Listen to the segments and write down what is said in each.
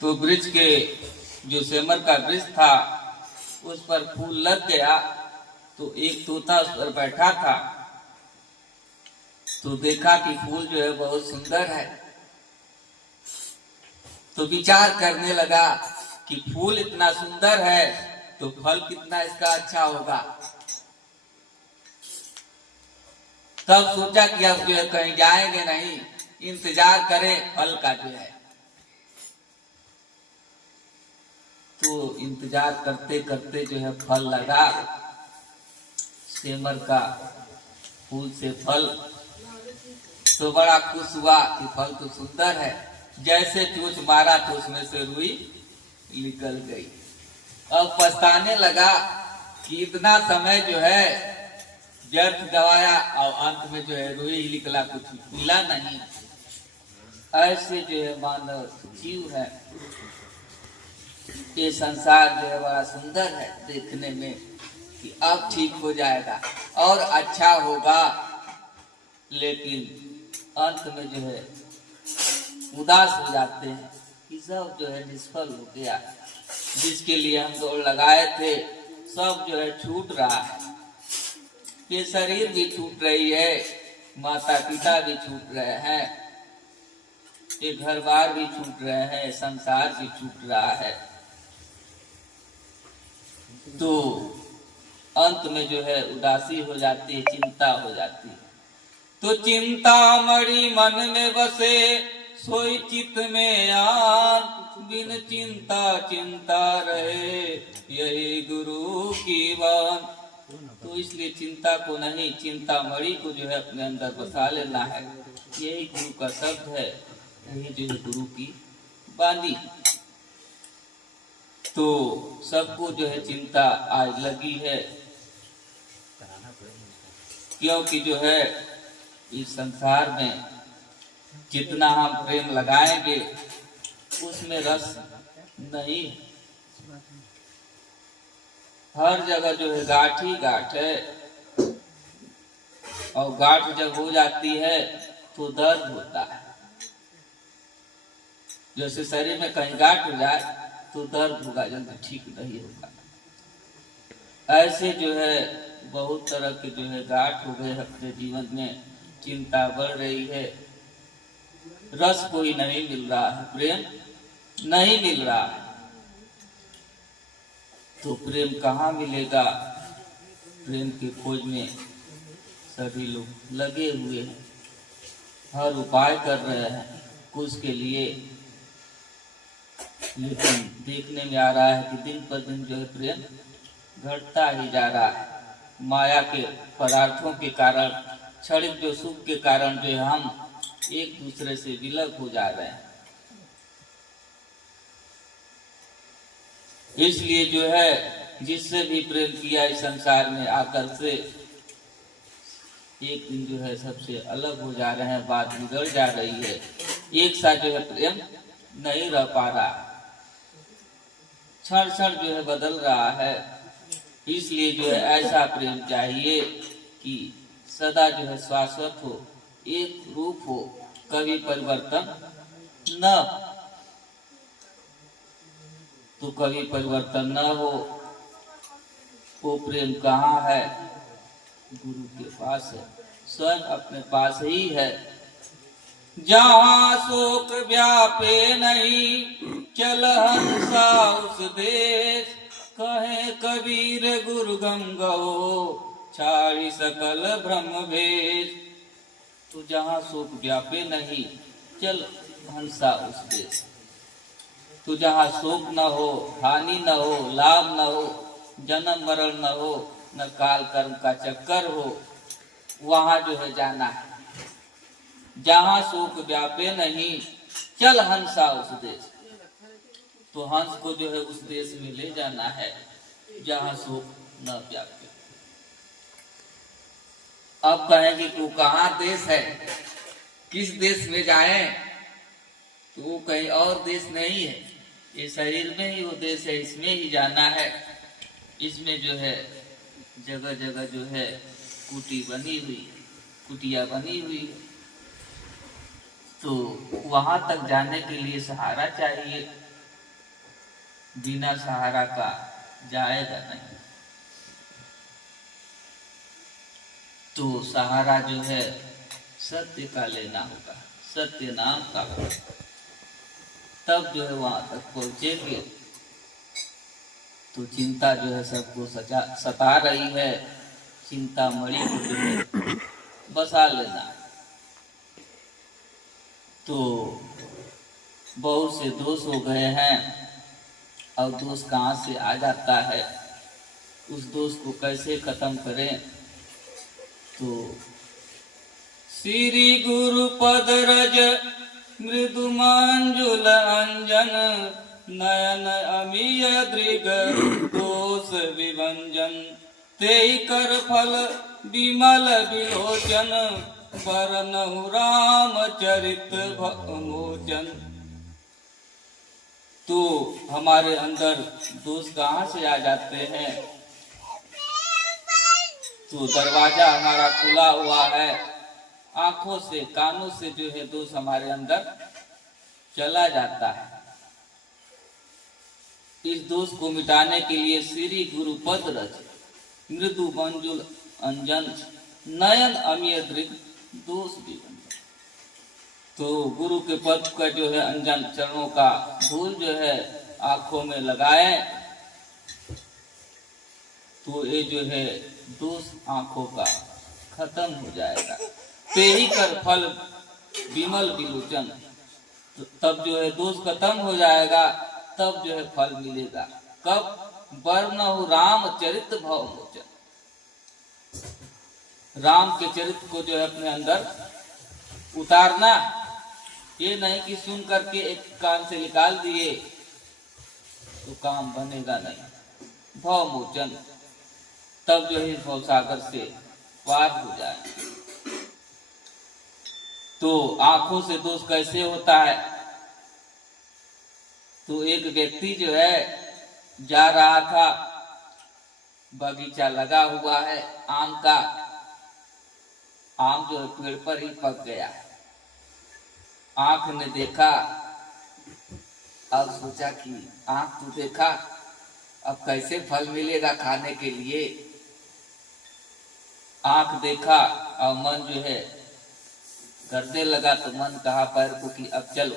तो वृक्ष के जो सेमर का वृक्ष था उस पर फूल लग गया। तो एक तोता उस पर बैठा था, तो देखा कि फूल जो है बहुत सुंदर है। तो विचार करने लगा कि फूल इतना सुंदर है तो फल कितना इसका अच्छा होगा। तब सोचा कि अब जो है कहीं जाएंगे नहीं, इंतजार करें फल का जो है। तो इंतजार करते करते जो है फल लगा, सेमर का फूल से फल। तो बड़ा खुश हुआ कि फल तो सुंदर है। जैसे चोंच मारा तो उसमें से रुई निकल गई। अब पछताने लगा कि इतना समय जो है व्यर्थ गवाया और अंत में जो है रुई निकला, कुछ मिला नहीं। ऐसे जो है मानव जीव है। ये संसार जो है बड़ा सुंदर है देखने में कि अब ठीक हो जाएगा और अच्छा होगा, लेकिन अंत में जो है उदास हो जाते हैं कि सब जो है निष्फल हो गया। जिसके लिए हम दौड़ लगाए थे सब जो है छूट रहा है। ये शरीर भी छूट रही है, माता पिता भी छूट रहे हैं, ये घर बार भी छूट रहे हैं, संसार भी छूट रहा है। तो अंत में जो है उदासी हो जाती है, चिंता हो जाती है। तो चिंता मणि मन में बसे सोई चित में आन, बिन चिंता चिंता रहे यही गुरु की बात। तो इसलिए चिंता को नहीं, चिंता मणि को जो है अपने अंदर बसा लेना है। यही गुरु का शब्द है, यही जो है गुरु की बानी। तो सबको जो है चिंता आज लगी है, क्योंकि जो है इस संसार में जितना हम प्रेम लगाएंगे उसमें रस नहीं। हर जगह जो है गांठ ही गांठ है, और गांठ जब हो जाती है तो दर्द होता है। जैसे शरीर में कहीं गांठ हो जाए तो दर्द होगा, जल्दी ठीक नहीं होगा। ऐसे जो है बहुत तरह के जो है गांठ हो गए अपने जीवन में, चिंता बढ़ रही है, रस कोई नहीं मिल रहा है, प्रेम नहीं मिल रहा है। तो प्रेम कहाँ मिलेगा? प्रेम की खोज में सभी लोग लगे हुए हैं, हर उपाय कर रहे हैं कुछ के लिए, लेकिन देखने में आ रहा है कि दिन पर दिन जो है प्रेम घटता ही जा रहा है। माया के पदार्थों के कारण, क्षणिक जो सुख के कारण जो है हम एक दूसरे से विलग हो जा रहे हैं। इसलिए जो है जिससे भी प्रेम किया इस संसार में आकर से एक दिन जो है सबसे अलग हो जा रहे हैं, बात बिगड़ जा रही है, एक साथ जो है प्रेम नहीं रह पा रहा, क्षण क्षण जो है बदल रहा है। इसलिए जो है ऐसा प्रेम चाहिए कि सदा जो है शाश्वत हो, एक रूप हो, कभी परिवर्तन न। तो कभी परिवर्तन न हो वो प्रेम कहाँ है? गुरु के पास है, स्वयं अपने पास ही है। जहाँ शोक व्यापे नहीं चल हंसा उस देश, कहे कबीर गुरु गम गओ छाड़ी सकल भ्रम भेष। तो जहाँ शोक व्यापे नहीं चल हंसा उस देश। तो जहाँ शोक न हो, हानि न हो, लाभ न हो, जन्म मरण न हो, न काल कर्म का चक्कर हो, वहां जो है जाना है। जहाँ शोक व्यापे नहीं चल हंसा उस देश। तो हंस को जो है उस देश में ले जाना है जहाँ शोक न व्यापे। अब कहेंगे कि वो कहाँ देश है, किस देश में जाएं? तो वो कहीं और देश नहीं है, ये शरीर में ही वो देश है, इसमें ही जाना है। इसमें जो है जगह जगह जो है कुटी बनी हुई, कुटिया बनी हुई है। तो वहां तक जाने के लिए सहारा चाहिए। बिना सहारा का जाएगा नहीं। तो सहारा जो है सत्य का लेना होगा, सत्य नाम का होगा, तब जो है वहां तक पहुंचेंगे। तो चिंता जो है सबको सता रही है, चिंता मणि को जो है बसा लेना। तो बहुत से दोष हो गए हैं, और दोष कहाँ से आ जाता है, उस दोष को कैसे खत्म करें। तो श्री गुरु पद रज मृदु मंजुल अंजन, नयन अमीय दृग दोष विभंजन, तेई कर फल विमल विलोचन, बरनहु राम चरित मोचन। तो हमारे अंदर दोष कहाँ से आ जाते हैं? तो दरवाजा हमारा खुला हुआ है, आंखों से कानों से जो है दोष हमारे अंदर चला जाता है। इस दोष को मिटाने के लिए श्री गुरु पद रज मृदु मंजुल अंजन, नयन अमीय दृग दोष विभंजन। तो गुरु के पद का जो है अंजन, चरणों का धूल जो है आंखों में लगाए, तो ये जो है दोष आंखों का खत्म हो जाएगा। तेही कर फल विमल विलोचन, तो तब जो है दोष खत्म हो जाएगा, तब जो है फल मिलेगा। कब? बरनहु राम चरित भव मोचन। राम के चरित्र को जो है अपने अंदर उतारना, ये नहीं कि सुन करके एक कान से निकाल दिए तो काम बनेगा नहीं। भव मोचन, तब जो है भव सागर से पार हो जाए। तो आंखों से दोष कैसे होता है? तो एक व्यक्ति जो है जा रहा था, बगीचा लगा हुआ है आम का, आम जो है पेड़ पर ही पक गया। आंख ने देखा, अब सोचा कि आंख तो देखा, अब कैसे फल मिलेगा खाने के लिए। आंख देखा और मन जो है करने लगा, तो मन कहा पैर को कि अब चलो।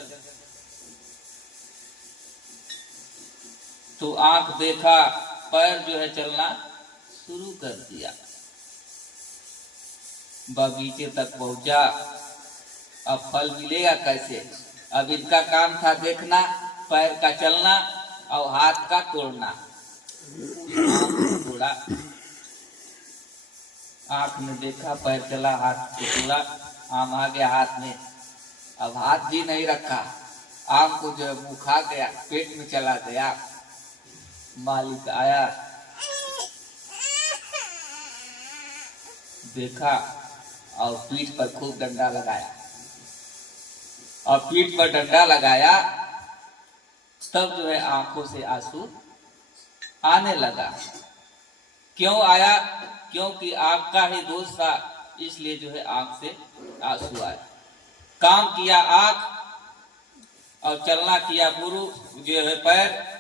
तो आंख देखा, पैर जो है चलना शुरू कर दिया, बगीचे तक पहुंचा। अब फल मिलेगा कैसे? अब इनका काम था देखना, पैर का चलना और हाथ का तोड़ना। तोड़ा, आंख ने देखा, पैर चला, हाथ से तोड़ा, आम आ गया हाथ में। अब हाथ भी नहीं रखा, आम को जो है मुंह खा गया, पेट में चला गया। मालिक आया, देखा और पीठ पर खूब डंडा लगाया। और पीठ पर डंडा लगाया, तब जो है आंखों से आंसू आने लगा। क्यों आया? क्योंकि आपका ही दोष था, इसलिए जो है आंख से आंसू आए। काम किया आंख और चलना किया गुरु जो है पैर,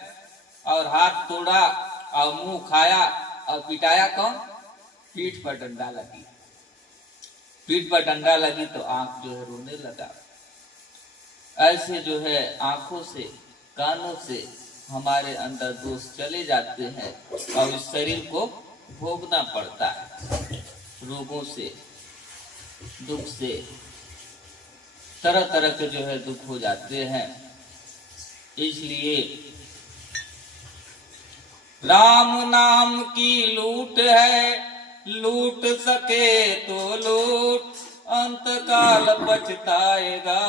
और हाथ तोड़ा और मुंह खाया और पिटाया कौन? पीठ पर डंडा लगी। पीठ पर डंडा लगी तो आंख जो है रोने लगा। ऐसे जो है आंखों से कानों से हमारे अंदर दोष चले जाते हैं और इस शरीर को भोगना पड़ता है। रोगों से, दुख से, तरह तरह के जो है दुख हो जाते हैं। इसलिए राम नाम की लूट है, लूट सके तो लूट, अंत काल पछताएगा,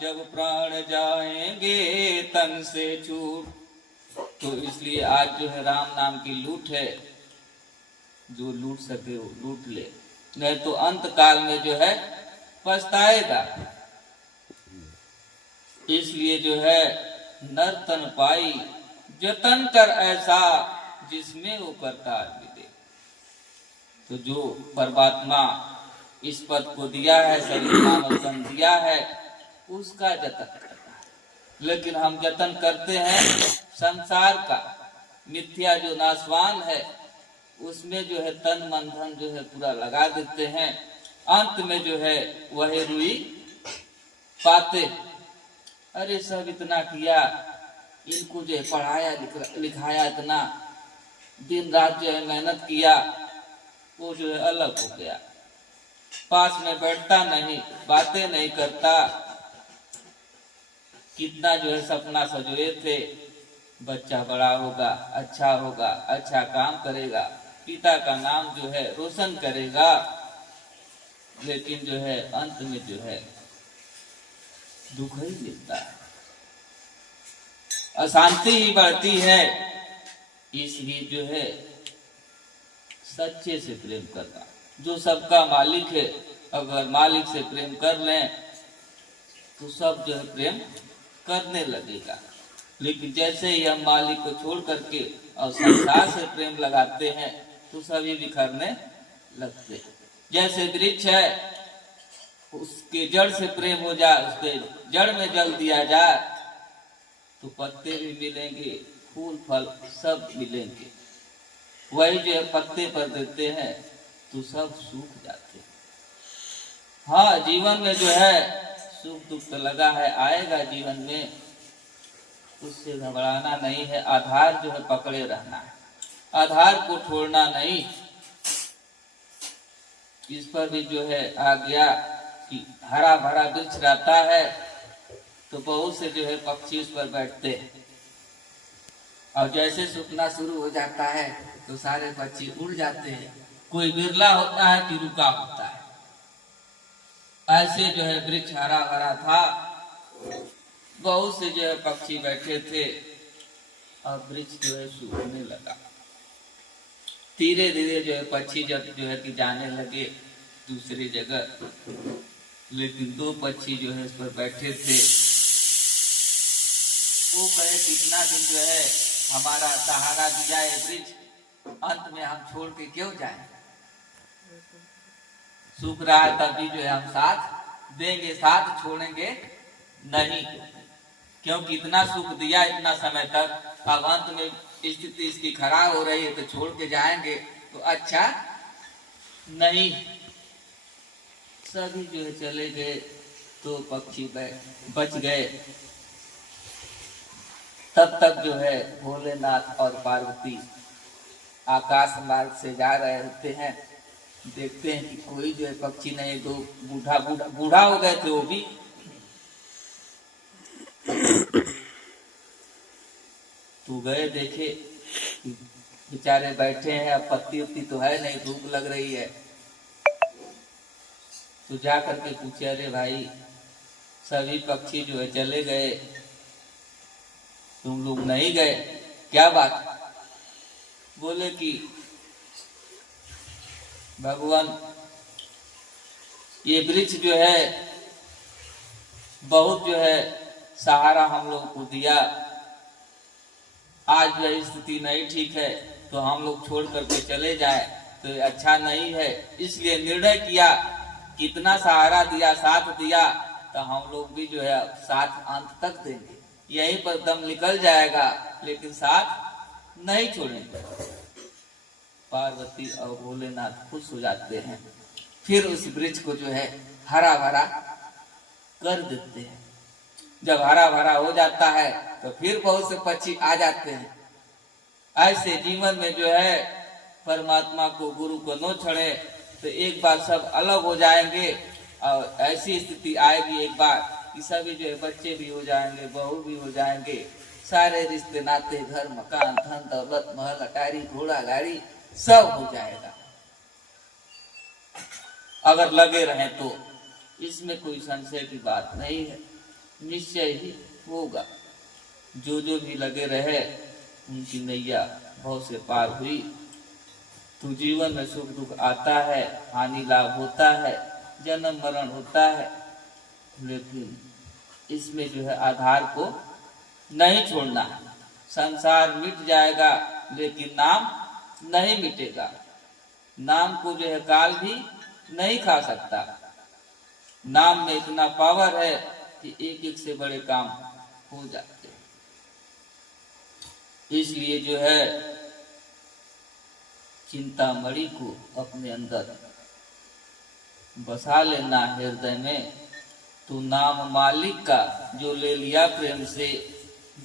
जब प्राण जाएंगे तन से छूट। तो इसलिए आज जो है राम नाम की लूट है, जो लूट सके वो लूट ले, नहीं तो अंत काल में जो है पछताएगा। इसलिए जो है नर्तन पाई जतन कर ऐसा, जिसमें वो करतार मिले। तो जो परमात्मा इस पद को दिया है, शरीर मानव तन दिया है, उसका जतन करना है। लेकिन हम जतन करते हैं संसार का मिथ्या जो नाशवान है उसमें जो है तन मन धन जो है पूरा लगा देते हैं, अंत में जो है वही रुई पाते। अरे सब इतना किया, इनको जो है पढ़ाया लिखाया, इतना दिन रात जो है मेहनत किया, वो जो है अलग हो गया, पास में बैठता नहीं, बातें नहीं करता। कितना जो है सपना सजोए थे, बच्चा बड़ा होगा, अच्छा काम करेगा, पिता का नाम जो है रोशन करेगा, लेकिन जो है अंत में जो है दुख ही मिलता है, अशांति ही बढ़ती है। इसलिए जो है सच्चे से प्रेम करना, जो सबका मालिक है, अगर मालिक से प्रेम कर लें तो सब जो है प्रेम करने लगेगा। लेकिन जैसे ही हम मालिक को छोड़ करके और संसार से प्रेम लगाते हैं तो सभी बिखरने लगते हैं। जैसे वृक्ष है, उसके जड़ से प्रेम हो जाए, उसके जड़ में जल दिया जाए तो पत्ते भी मिलेंगे, फूल फल सब मिलेंगे। वही जो है पत्ते पर देते हैं तो सब सूख जाते हैं। हाँ, जीवन में जो है सुख दुख तो लगा है, आएगा जीवन में, उससे घबराना नहीं है। आधार जो है पकड़े रहना है, आधार को छोड़ना नहीं। इस पर भी जो है आ गया कि हरा भरा वृक्ष रहता है तो बहुत से जो है पक्षी उस पर बैठते हैं, और जैसे सूखना शुरू हो जाता है तो सारे पक्षी उड़ जाते हैं। कोई बिरला होता है कि रुका होता है। ऐसे जो है वृक्ष हरा भरा था, बहुत से जो है पक्षी बैठे थे, और वृक्ष जो है सूखने लगा। धीरे धीरे जो है पक्षी जब जो है कि जाने लगे दूसरी जगह, लेकिन दो पक्षी जो है इस पर बैठे थे। वो कहे कितना दिन जो है हमारा सहारा दिया है वृक्ष, अंत में हम छोड़ के क्यों जाएं? सूख रहा है तब भी जो है हम साथ देंगे, साथ छोड़ेंगे नहीं, क्योंकि इतना सुख दिया इतना समय तक, अब अंत में स्थिति इसकी खराब हो रही है तो छोड़ के जाएंगे तो अच्छा नहीं। सभी जो है चले गए तो पक्षी बच गए। तब तक जो है भोलेनाथ और पार्वती आकाश मार्ग से जा रहे होते हैं। देखते हैं कि कोई जो है पक्षी नहीं, दो बूढ़ा हो गए थे वो भी। तो गए देखे बेचारे बैठे हैं, अब पत्ती उत्ती तो है नहीं, धूप लग रही है। तो जा करके पूछे, अरे भाई सभी पक्षी जो है चले गए, तुम लोग नहीं गए, क्या बात? बोले कि भगवान ये वृक्ष जो है बहुत जो है सहारा हम लोग को दिया, आज वह स्थिति नहीं ठीक है तो हम लोग छोड़ करके चले जाए तो अच्छा नहीं है। इसलिए निर्णय किया कि इतना सहारा दिया, साथ दिया, तो हम लोग भी जो है साथ अंत तक देंगे, यहीं पर दम निकल जाएगा, लेकिन साथ नहीं छोड़ेंगे। पार्वती और भोलेनाथ खुश हो जाते हैं, फिर उस वृक्ष को जो है हरा भरा कर देते हैं। जब हरा भरा हो जाता है तो फिर बहुत से पक्षी आ जाते हैं। ऐसे जीवन में जो है परमात्मा को, गुरु को न छोड़े तो एक बार सब अलग हो जाएंगे, और ऐसी स्थिति आएगी एक बार कि सभी जो है बच्चे भी हो जाएंगे, बहू भी हो जाएंगे, सारे रिश्ते नाते, घर मकान धन दौलत महल अटारी घोड़ा गाड़ी सब हो जाएगा अगर लगे रहें तो। इसमें कोई संशय की बात नहीं है, निश्चय ही होगा। जो भी लगे रहे उनकी नैया बहुत से पार हुई। तो जीवन में सुख दुख आता है, हानि लाभ होता है, जन्म मरण होता है, लेकिन इसमें जो है आधार को नहीं छोड़ना। संसार मिट जाएगा लेकिन नाम नहीं मिटेगा। नाम को जो है काल भी नहीं खा सकता। नाम में इतना पावर है कि एक एक से बड़े काम हो जाते हैं। इसलिए जो है चिंतामणि को अपने अंदर बसा लेना हृदय में, तो नाम मालिक का जो ले लिया प्रेम से,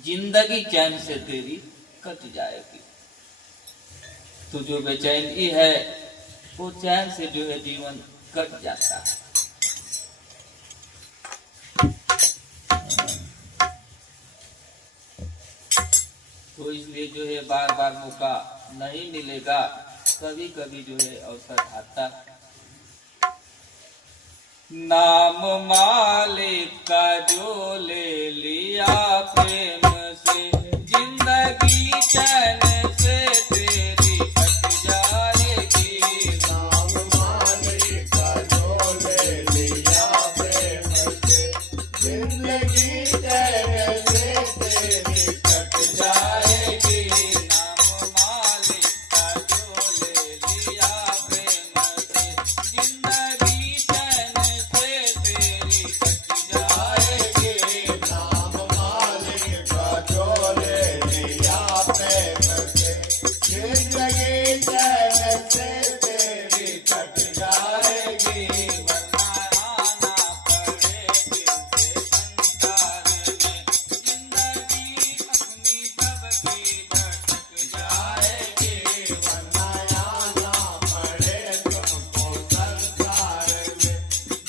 जिंदगी चैन से तेरी कट जाएगी। तो जो बेचैनी है वो चैन से जो है जीवन कट जाता है। तो इसलिए जो है बार बार मौका नहीं मिलेगा, कभी कभी जो है अवसर आता है। नाम मालिक का जो ले लिया प्रेम से, जिंदगी चैन से तेरी कट जाएगी। नाम मालिक का जो ले लिया प्रेम से, जिंदगी चैन से तेरी कट जाएगी। नाम मालिक का जो ले लिया प्रेम से, जिंदगी चैन से तेरी कट जाएगी। नाम मालिक का जो ले लिया प्रेम से, जिंदगी चैन से तेरी कट जाएगी। वरना आना पड़े फिर से संसार में, जिंदगी अपनी सबकी भटक जाएगी। वरना आना पड़े तुमको संसार में,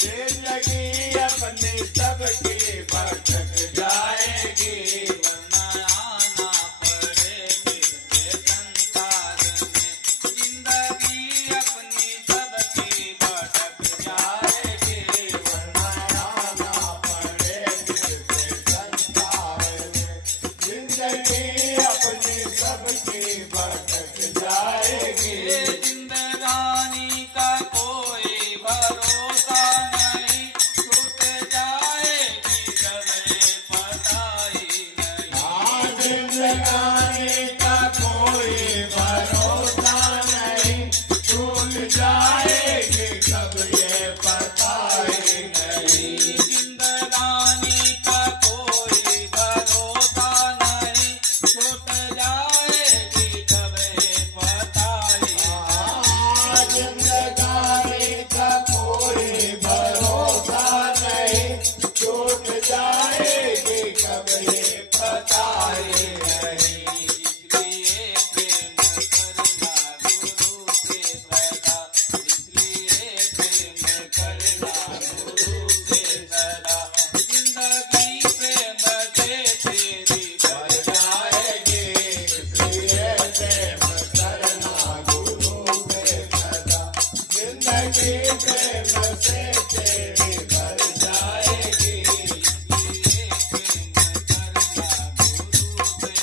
जिंदगी अपनी सबकी भटक जाएगी। वरना आना पड़े फिर से संसार में, जिंदगी अपनी सबकी भटक जाएगी। वरना आना पड़े फिर से संसार में, जिंदगी अपनी सबकी भटक जाएगी। ये जिंदगानी का कोई भरोसा नहीं, छूट जाएगी कब ये पता ही नहीं। जिंदगानी का कोई भरोसा नहीं, भूल जाएगी कब ये पता ही नहीं। जिंदगानी का कोई भरोसा नहीं, छूट जाएगी कब ये पता ही नहीं। जिंदगानी का कोई भरोसा नहीं, छूट जाएगी कब ये पता ही नहीं। इसलिए प्रेम करना गुरु से सदा, इसलिए प्रेम करना गुरु से सदा, जिंदगी प्रेम से तेरी भर जाएगी। इसलिए प्रेम करना गुरु से सदा, जिंदगी प्रेम से तेरी भर जाएगी। इसलिए प्रेम करना गुरु से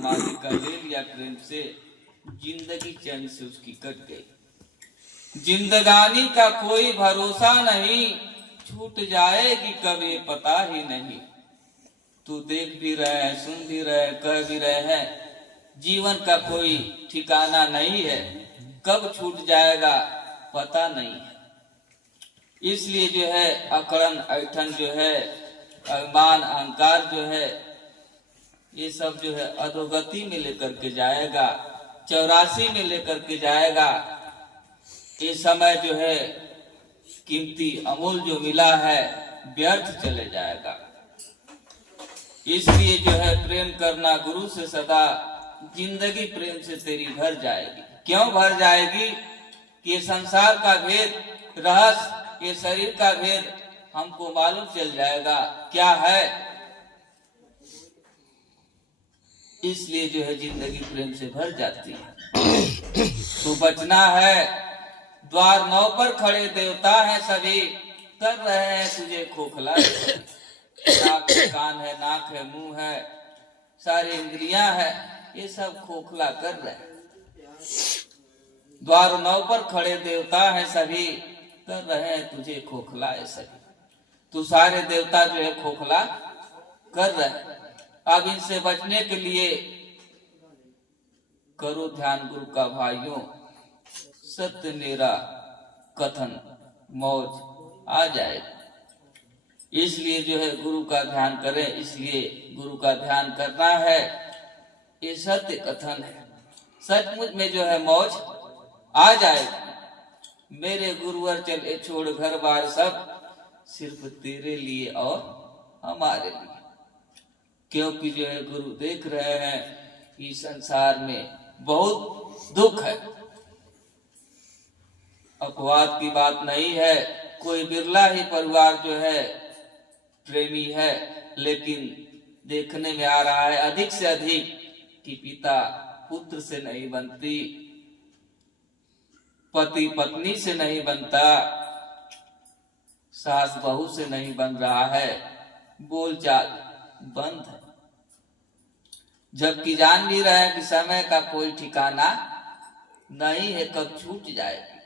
मालिक का ले लिया प्रेम से, जिंदगी चैन से उसकी कट गई। जिंदगानी का कोई भरोसा नहीं, छूट जाएगी कब ये पता ही नहीं। तू देख भी रहे, सुन भी रहे, कह भी रहे हैं, जीवन का कोई ठिकाना नहीं है, कब छूट जाएगा पता नहीं है। इसलिए जो है अकड़न ऐठन जो है, अभिमान अहंकार जो है, ये सब जो है अधोगति में लेकर के जाएगा, 84 में लेकर के जाएगा। ये समय जो है कीमती अमूल जो मिला है व्यर्थ चले जाएगा। इसलिए जो है प्रेम करना गुरु से सदा, जिंदगी प्रेम से तेरी भर जाएगी। क्यों भर जाएगी? कि ये संसार का भेद, रहस्य, ये शरीर का भेद हमको मालूम चल जाएगा क्या है। इसलिए जो है जिंदगी प्रेम से भर जाती है। तो बचना है। द्वार 9 पर खड़े देवता हैं सभी, कर रहे हैं तुझे खोखला। नाक है, कान है, नाक है, मुंह है, सारी इंद्रियां है, ये सब खोखला कर रहे हैं। द्वार 9 पर खड़े देवता हैं सभी, कर रहे हैं तुझे खोखला है सभी। तो सारे देवता जो है खोखला कर रहे हैं। अब इनसे बचने के लिए करो ध्यान गुरु का भाइयों, सत्य मेरा कथन मौज आ जाएगा। इसलिए जो है गुरु का ध्यान करें, इसलिए गुरु का ध्यान करना है। ये सत्य कथन है, सचमुच में जो है मौज आ जाएगा। मेरे गुरुवर चले छोड़ घर बार सब, सिर्फ तेरे लिए और हमारे लिए। क्योंकि जो है गुरु देख रहे हैं कि संसार में बहुत दुख है। अपवाद की बात नहीं है, कोई बिरला ही परिवार जो है प्रेमी है, लेकिन देखने में आ रहा है अधिक से अधिक कि पिता पुत्र से नहीं बनती, पति पत्नी से नहीं बनता, सास बहू से नहीं बन रहा है, बोलचाल बंद है। जबकि जान भी रहे हैं कि समय का कोई ठिकाना नहीं है, कब छूट जाएगी।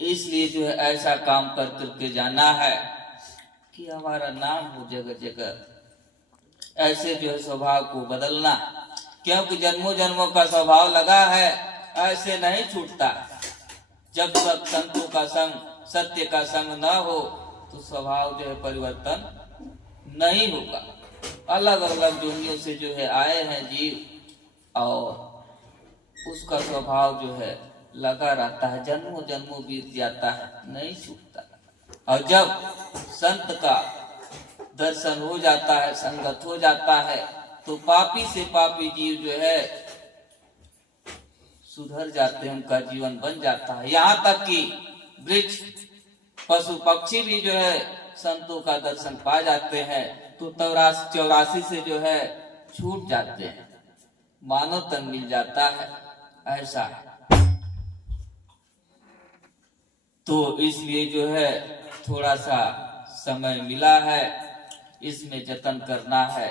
इसलिए जो है ऐसा काम कर करके जाना है कि हमारा नाम हो जगह जगह। ऐसे जो है स्वभाव को बदलना, क्योंकि जन्मों जन्मों का स्वभाव लगा है, ऐसे नहीं छूटता। जब तक संतों का संग, सत्य का संग न हो तो स्वभाव जो है परिवर्तन नहीं होगा। अलग अलग दुनियों से जो है आए हैं जीव, और उसका स्वभाव जो है लगा रहता है, जन्मों जन्मों बीत जाता है, नहीं छूटता। और जब संत का दर्शन हो जाता है, संगत हो जाता है, तो पापी से पापी जीव जो है सुधर जाते हैं, उनका जीवन बन जाता है। यहाँ तक कि वृक्ष पशु पक्षी भी जो है संतों का दर्शन पा जाते हैं, तो 84 से जो है छूट जाते हैं, मानव तन मिल जाता है। ऐसा है। तो इसलिए जो है थोड़ा सा समय मिला है, इसमें जतन करना है,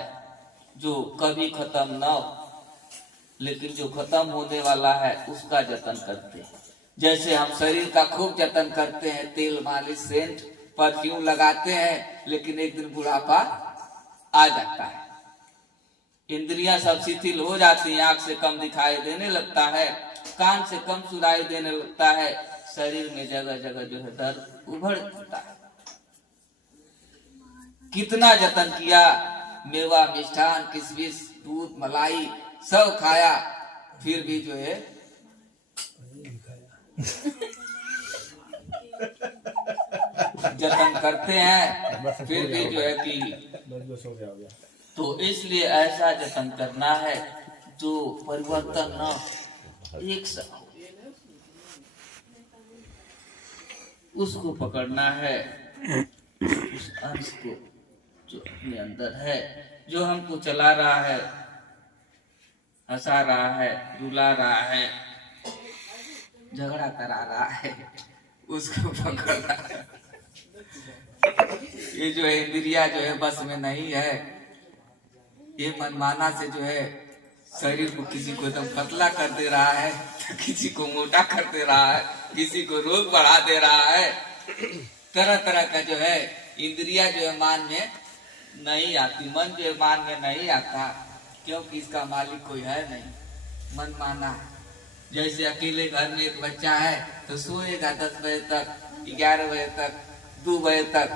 जो कभी खत्म न हो, लेकिन जो खत्म होने वाला है उसका जतन करते हैं। जैसे हम शरीर का खूब जतन करते हैं, तेल मालिश सेंट परफ्यूम लगाते हैं, लेकिन एक दिन बुढ़ापा आ जाता है, इंद्रियां सब शिथिल हो जाती हैं, आंख से कम दिखाई देने लगता है, कान से कम सुनाई देने लगता है, शरीर में जगह जगह जो है दर्द उभर जाता है। कितना जतन किया, मेवा मिष्ठान किशमिश दूध मलाई सब खाया, फिर भी जो है जतन करते हैं, फिर भी जो है कि तो इसलिए ऐसा जतन करना है जो परिवर्तन न एक साथ, उसको पकड़ना है, उस अंश को जो अपने अंदर है, जो हमको चला रहा है, हंसा रहा है, रुला रहा है, झगड़ा करा रहा है, उसको पकड़ना है। ये जो इंद्रिया जो है बस में नहीं है, ये मनमाना से जो है शरीर को किसी को एकदम पतला कर दे रहा है, किसी को मोटा कर दे रहा है, किसी को रोग बढ़ा दे रहा है। तरह तरह का जो है इंद्रिया जो है मान में नहीं आती, मन जो है मान में नहीं आता, क्योंकि इसका मालिक कोई है नहीं, मन माना है। जैसे अकेले घर में एक बच्चा है तो सोएगा 10 बजे तक, 11 बजे तक, 2 बजे तक,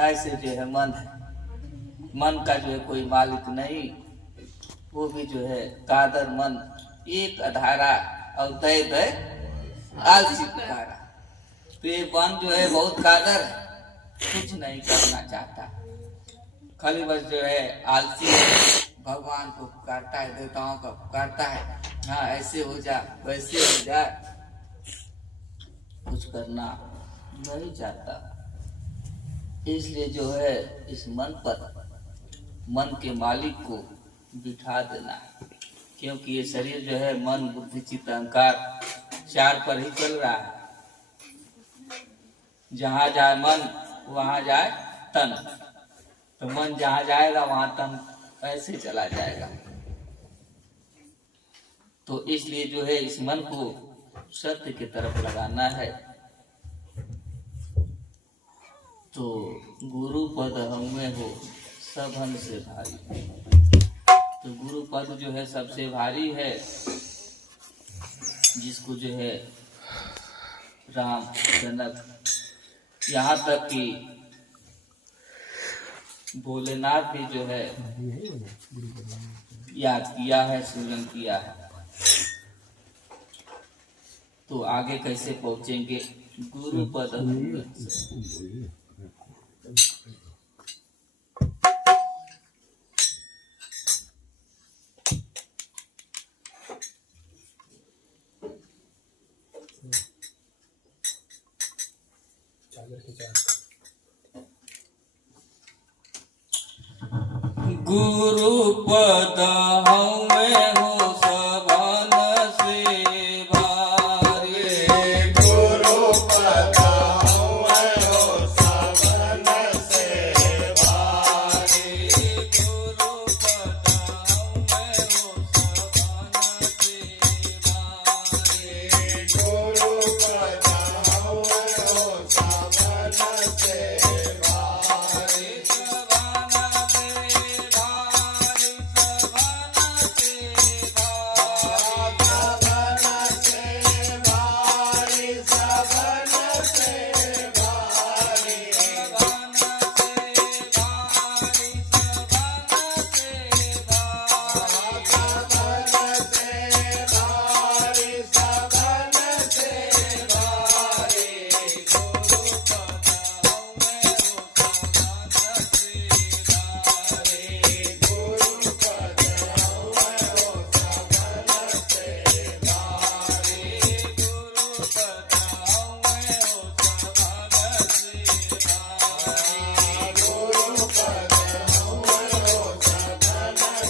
ऐसे जो है मन है। मन का जो है कोई मालिक नहीं, वो भी जो है कादर मन, एक अधारा और दय दय आलसी पुकारा। तो ये मन जो है बहुत कादर है, कुछ नहीं करना चाहता, खाली बस जो है आलसी है, भगवान को पुकारता है, देवताओं का पुकारता है, हाँ ऐसे हो जा वैसे हो जा, कुछ करना नहीं चाहता। इसलिए जो है इस मन पर, मन के मालिक को बिठा देना है, क्योंकि ये शरीर जो है मन बुद्धि चित्त अहंकार 4 पर ही चल रहा है। जहाँ जाए मन वहाँ जाए तन, तो मन जहाँ जाएगा वहाँ तन ऐसे चला जाएगा। तो इसलिए जो है इस मन को सत्य की तरफ लगाना है। तो गुरु पद हमें हो सब हम से भारी, तो गुरु पद जो है सबसे भारी है, जिसको जो है राम जनक यहाँ तक कि भोलेनाथ भी जो है याद किया है, सुजन किया है। तो आगे कैसे पहुंचेंगे? गुरु पद गुरु पद हमें हो सबन से भारी, गुरु पद हमें हो सबन से भारी, गुरु पद हमें हो सबन से भारी, गुरु पद हमें हो सबन से भारी,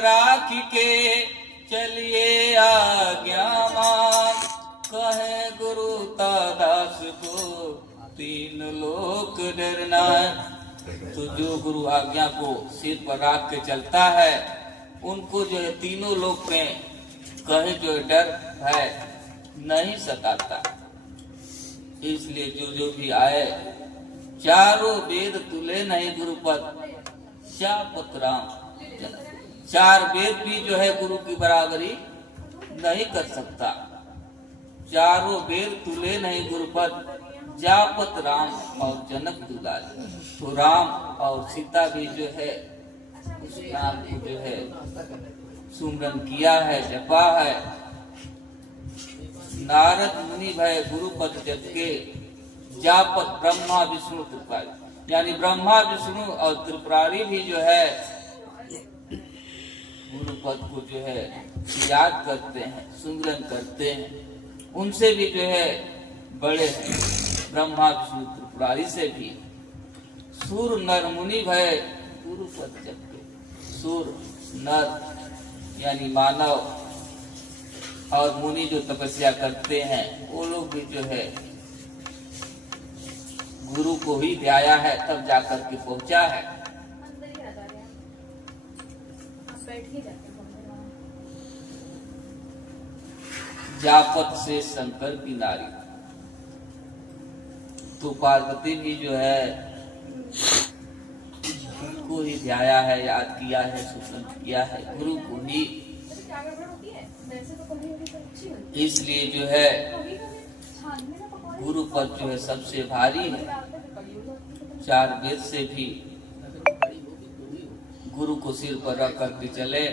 राख के चलिए आज्ञा मान, कहे गुरु दास को तीन लोक डरना है। तो जो गुरु आज्ञा को सिर पर रख के चलता है उनको जो है तीनों लोक में कहे जो डर है नहीं सताता। इसलिए जो जो भी आए चारों वेद तुले नहीं गुरुपद चा पुत्राम, चार वेद भी जो है गुरु की बराबरी नहीं कर सकता। चारों बेर तुले नहीं गुरुपद, जापत राम और जनक दुलारे। तो राम और सीता भी जो है उस नाम को जो है सुमरन किया है, जपा है। नारद मुनि भय गुरुपद जप के, जापत ब्रह्मा विष्णु त्रिपुरारी। यानी ब्रह्मा विष्णु और त्रिपुरारी भी जो है गुरुपद को जो है याद करते हैं, सुमरन करते हैं। उनसे भी जो है बड़े हैं ब्रह्मा विष्णु त्रिपुरारी से भी। सूर नर मुनि भय गुरुपद जप के। सूर नर यानी मानव और मुनि जो तपस्या करते हैं वो लोग भी जो है गुरु को ही ध्याया है, तब जाकर के पहुंचा है। जापत से शंकर की नारी। तो पार्वती भी जो है को ही ध्याया है, याद किया है, सुमरन किया है गुरु को ही। इसलिए जो है गुरु पद जो है सबसे भारी है। चार वेद से भी गुरु को सिर पर रख करके चले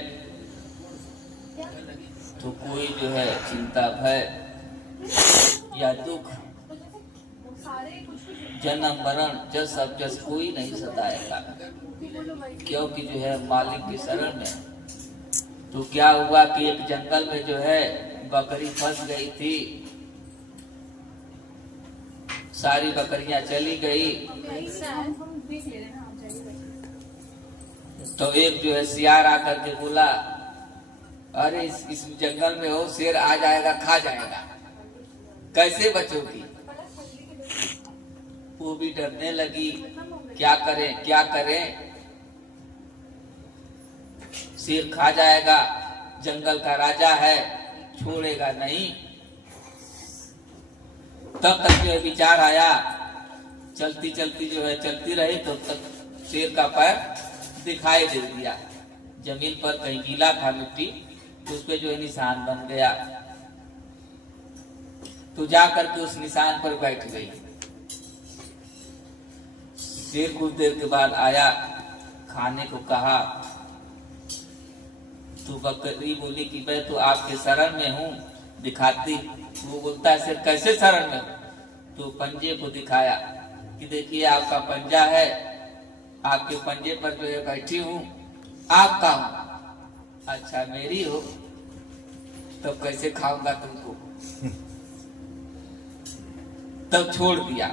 तो कोई जो है चिंता भय या दुख, जन्म मरण जस अब जस कोई नहीं सताएगा, क्योंकि जो है मालिक की शरण में। तो क्या हुआ कि एक जंगल में जो है बकरी फंस गई थी, सारी बकरियां चली गई। तो एक जो है सियार आकर के बोला, अरे इस जंगल में हो शेर आ जाएगा, खा जाएगा, कैसे बचोगी? वो भी डरने लगी, क्या करें क्या करें, शेर खा जाएगा, जंगल का राजा है, छोड़ेगा नहीं। तब तक जो है विचार आया, चलती चलती जो है चलती रही तो तक शेर का पैर दिखाई दे दिया। जमीन पर कहीं गीला था मिट्टी, उस पे जो है निशान बन गया। तो जाकर के उस निशान पर बैठ गई। शेर कुछ देर के बाद आया, खाने को कहा तो बकरी बोली कि मैं तो आपके शरण में हूँ, दिखाती। वो बोलता है शेर कैसे शरण में? तो पंजे को दिखाया कि देखिए आपका पंजा है, आपके पंजे पर जो है बैठी हूँ, आपका हूँ। अच्छा मेरी हो तो कैसे खाऊंगा तुमको? तब छोड़ दिया।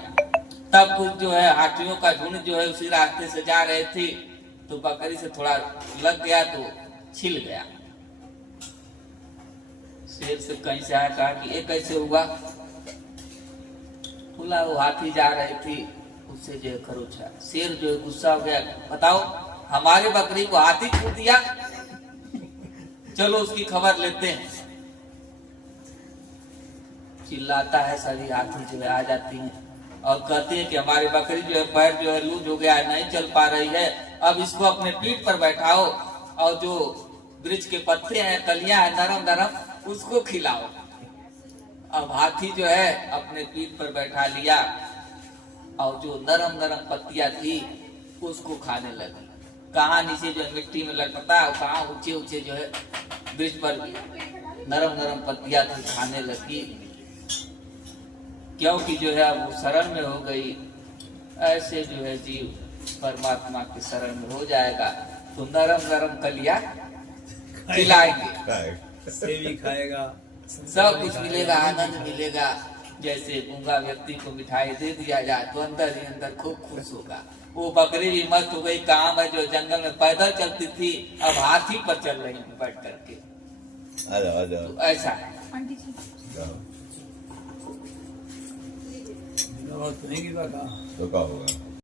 तब कुछ जो है हाथियों का झुंड जो है उसी रास्ते से जा रहे थे, तो बकरी से थोड़ा लग गया तो छिल गया। शेर से कहीं से आया, कहा कि ये कैसे हुआ? बोला वो हाथी जा रही थी, उससे जो है खरोचा। शेर जो है गुस्सा हो गया, बताओ हमारे बकरी को हाथी छू दिया, चलो उसकी खबर लेते हैं। चिल्लाता है, सभी हाथी जो है आ जाती हैं और कहती है कि हमारी बकरी जो है पैर जो है लूज हो गया है, नहीं चल पा रही है, अब इसको अपने पीठ पर बैठाओ और जो वृक्ष के पत्ते हैं, कलियां हैं नरम नरम, उसको खिलाओ। अब हाथी जो है अपने पीठ पर बैठा लिया और जो नरम नरम पत्तियां थी उसको खाने लगी। कहाँ नीचे जो मिट्टी में लटकता है, कहाँ ऊंचे ऊंचे जो है वृक्ष पर नरम नरम पत्तियां थी, खाने लगी। क्योंकि जो है अब वो शरण में हो गई। ऐसे जो है जीव परमात्मा के शरण में हो जाएगा तो नरम नरम कलिया खिलाएंगे, सेवी खाएगा, सब कुछ मिलेगा, आनंद मिलेगा। जैसे गूंगा व्यक्ति को मिठाई दे दिया जाए तो अंदर ही अंदर खूब खुश होगा। वो बकरी भी मस्त हो गई, काम है जो जंगल में पैदल चलती थी अब हाथी पर चल रही है बैठ करके। तो ऐसा है। तो नहीं गिरा तो क्या होगा?